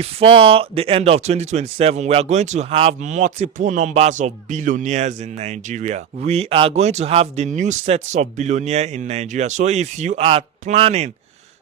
Before the end of 2027, we are going to have multiple numbers of billionaires in Nigeria. We are going to have the new sets of billionaires in Nigeria. So if you are planning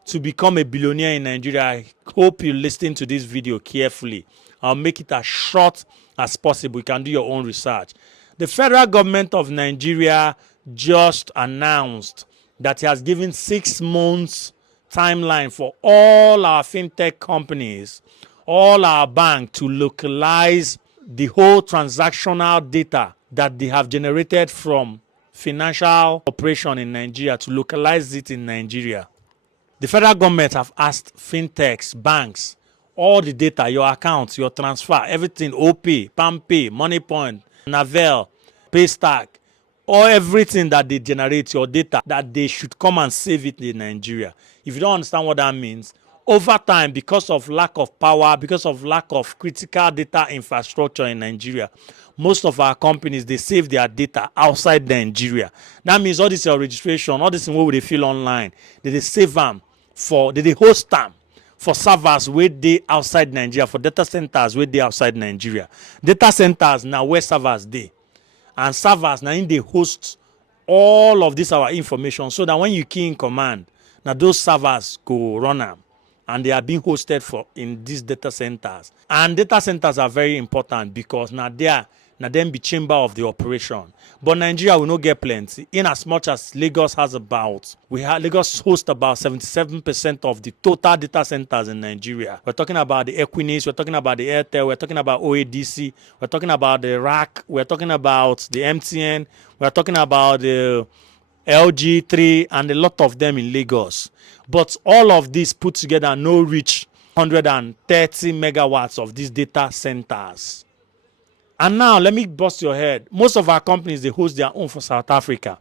to become a billionaire in Nigeria, I hope you listen to this video carefully. I'll make it as short as possible. You can do your own research. The federal government of Nigeria just announced that it has given 6 months timeline for all our fintech companies, all our banks to localize the whole transactional data that they have generated from financial operation in Nigeria, to localize it in Nigeria. The federal government have asked fintechs, banks, all the data, your accounts, your transfer, everything, OP, PAMPay, MoneyPoint, Navel, Paystack, or everything that they generate, your data, that they should come and save it in Nigeria. If you don't understand what that means, over time, because of lack of power, because of lack of critical data infrastructure in Nigeria, most of our companies, they save their data outside Nigeria. That means all this your registration, all this thing what they feel online, they save them for, they host them for servers where they outside Nigeria, for data centers where they outside Nigeria. Data centers now where servers they, and servers now in they host all of this our information, so that when you key in command, now those servers go run them, and they are being hosted for in these data centers. And data centers are very important because now they are now them be chamber of the operation. But Nigeria will not get plenty. In as much as Lagos has about, Lagos hosts about 77% of the total data centers in Nigeria. We're talking about the Equinix, we're talking about the Airtel, we're talking about OADC, we're talking about the RAC, we're talking about the MTN, we're talking about the LG3, and a lot of them in Lagos. But all of this put together no reach 130 megawatts of these data centers. And now let me bust your head. Most of our companies, they host their own for South Africa,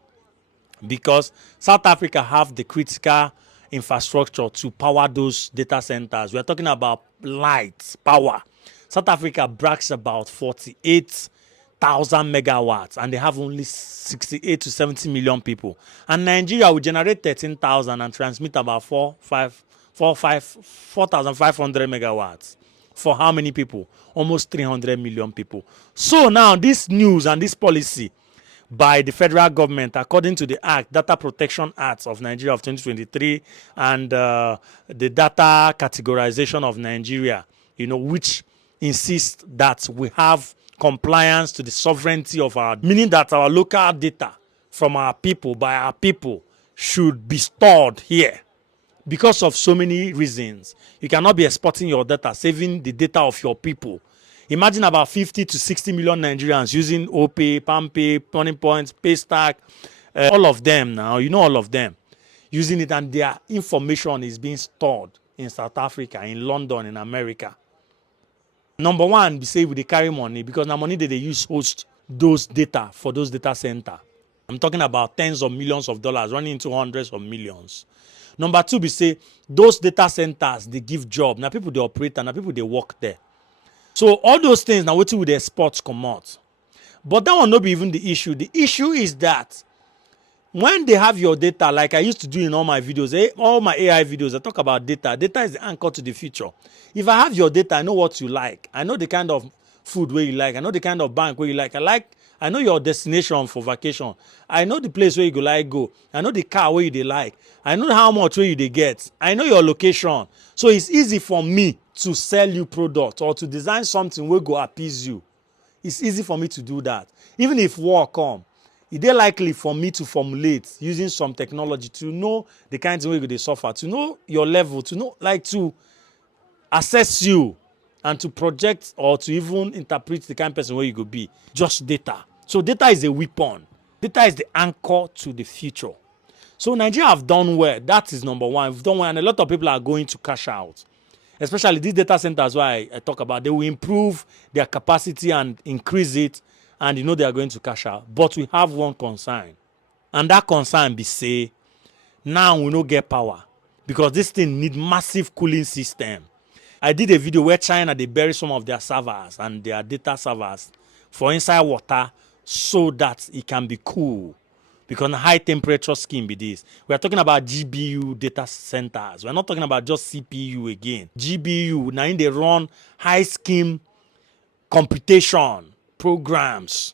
because South Africa have the critical infrastructure to power those data centers. We're talking about lights, power. South Africa brags about 48,000 megawatts, and they have only 68 to 70 million people. And Nigeria will generate 13,000 and transmit about 4,500 megawatts. For how many people? Almost 300 million people. So now this news and this policy by the federal government, according to the Act, Data Protection Act of Nigeria of 2023, and the Data Categorization of Nigeria, which insists that we have compliance to the sovereignty of our, meaning that our local data from our people, by our people, should be stored here. Because of so many reasons, you cannot be exporting your data, saving the data of your people. Imagine about 50 to 60 million Nigerians using OP, PAMPay, MoneyPoint, Paystack, all of them now, all of them, using it, and their information is being stored in South Africa, in London, in America. Number one, we say they carry money, because now money that they use host those data for those data centers. I'm talking about tens of millions of dollars running into hundreds of millions. Number two, we say those data centers, they give job. Now people they operate, and now people they work there. So all those things now what will the exports come out? But that will not be even the issue. The issue is that when they have your data, like I used to do in all my videos, all my AI videos, I talk about data. Data is the anchor to the future. If I have your data, I know what you like. I know the kind of food where you like. I know the kind of bank where you like. I know your destination for vacation. I know the place where you go. I know the car where you like. I know how much where you get. I know your location. So it's easy for me to sell you product or to design something where go appease you. It's easy for me to do that. Even if war come, it's likely for me to formulate using some technology to know the kinds of way you suffer, to know your level, to know, to assess you, and to project or to even interpret the kind of person where you go be. Just data. So data is a weapon. Data is the anchor to the future. So Nigeria have done well. That is number one. We've done well, and a lot of people are going to cash out. Especially these data centers where I talk about, they will improve their capacity and increase it, and they are going to cash out. But we have one concern. And that concern be say, now we don't get power, because this thing need massive cooling system. I did a video where China, they bury some of their servers and their data servers for inside water so that it can be cool. because high temperature scheme be this. We are talking about GPU data centers. We're not talking about just CPU again. GPU, now they run high scheme computation programs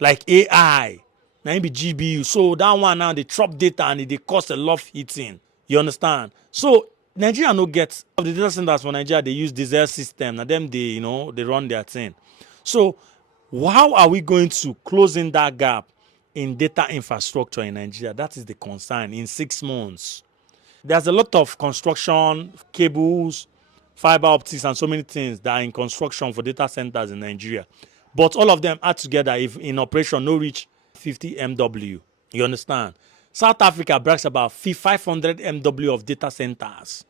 like AI. Now it be GPU. So that one now they chop data and they cost a lot of heating. You understand? So Nigeria no get the data centers for Nigeria, they use diesel system. Now them they they run their thing. So how are we going to close in that gap in data infrastructure in Nigeria? That is the concern in 6 months. There's a lot of construction, cables, fiber optics, and so many things that are in construction for data centers in Nigeria. But all of them add together, if in operation, no reach 50 MW. You understand? South Africa brags about 500 MW of data centers.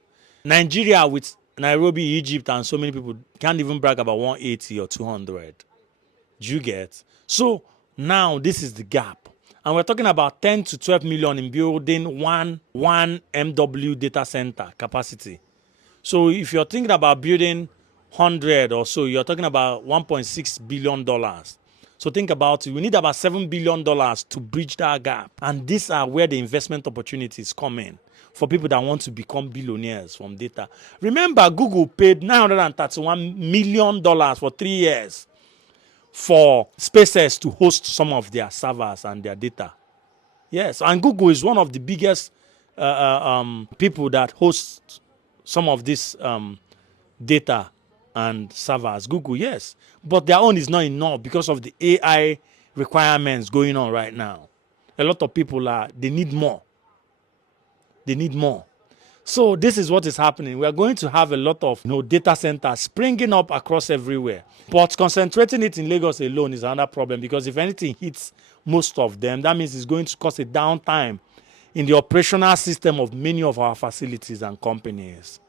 Nigeria with Nairobi, Egypt, and so many people can't even brag about 180 or 200. Do you get? So now this is the gap. And we're talking about 10 to 12 million in building one MW data center capacity. So if you're thinking about building 100 or so, you're talking about $1.6 billion. So think about it. We need about $7 billion to bridge that gap. And these are where the investment opportunities come in for people that want to become billionaires from data. Remember, Google paid $931 million for 3 years for SpaceX to host some of their servers and their data. Yes, and Google is one of the biggest people that host some of this data and servers. Google, yes. But their own is not enough because of the AI requirements going on right now. A lot of people they need more. They need more. So this is what is happening. We are going to have a lot of data centers springing up across everywhere. But concentrating it in Lagos alone is another problem, because if anything hits most of them, that means it's going to cause a downtime in the operational system of many of our facilities and companies.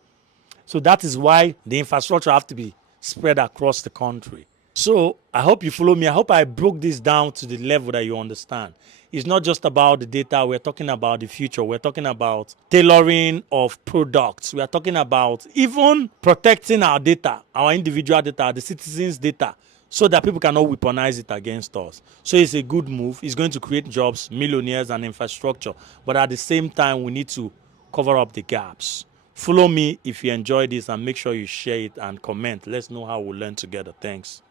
So that is why the infrastructure have to be spread across the country. So I hope you follow me. I hope I broke this down to the level that you understand. It's not just about the data. We're talking about the future. We're talking about tailoring of products. We are talking about even protecting our data, our individual data, the citizens' data, so that people cannot weaponize it against us. So it's a good move. It's going to create jobs, millionaires, and infrastructure. But at the same time, we need to cover up the gaps. Follow me if you enjoy this, and make sure you share it and comment. Let's know how we learn together. Thanks.